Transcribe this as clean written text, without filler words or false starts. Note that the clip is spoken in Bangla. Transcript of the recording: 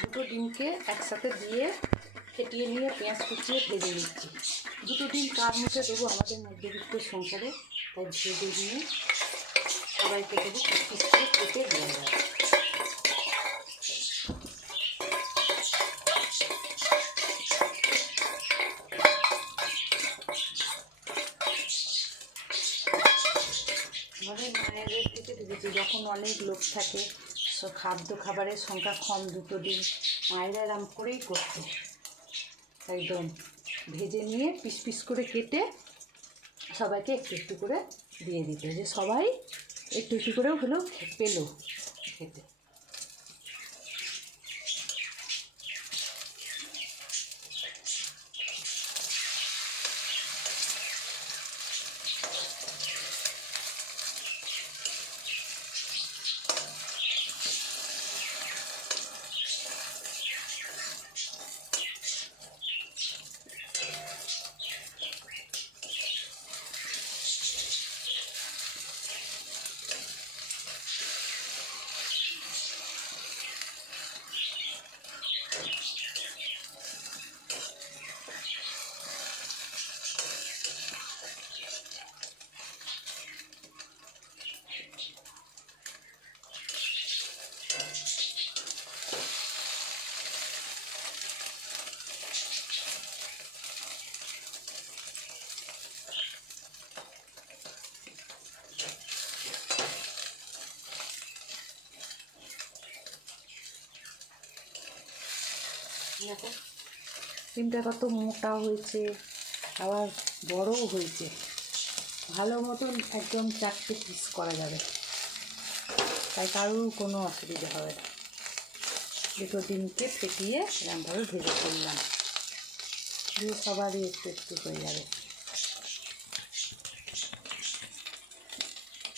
দুটো ডিমকে একসাথে দিয়ে ফেটিয়ে নিয়ে পেঁয়াজ কুচিয়ে ভেজে নিচ্ছি। দুটো ডিম কার মুখে দেবো আমাদের মধ্যবিত্ত সংসারে, তাই ভেজে নিয়ে সবাইকে দেবো, পিস করে কেটে দেওয়া যায়। আমাদের মায়েদের থেকে দেখেছি যখন অনেক লোক থাকে, খাবারের সংখ্যা কম, দুটো ডিম মায়েরা এরম করেই করতো, একদম ভেজে নিয়ে পিস পিস করে কেটে সবাইকে একটু একটু করে দিয়ে দিত, যে সবাই একটু একটু করেও হলেও পেলো খেতে। দেখো ডিমটা কত মোটা হয়েছে, আবার বড়ও হয়েছে, ভালো মতন একদম 4টে পিস করা যাবে, তাই কারোর কোনো অসুবিধা হবে না। দুটো ডিমকে ফেটিয়ে এরকমভাবে ভেজে করলাম, দিয়ে সবারই একটু একটু হয়ে যাবে।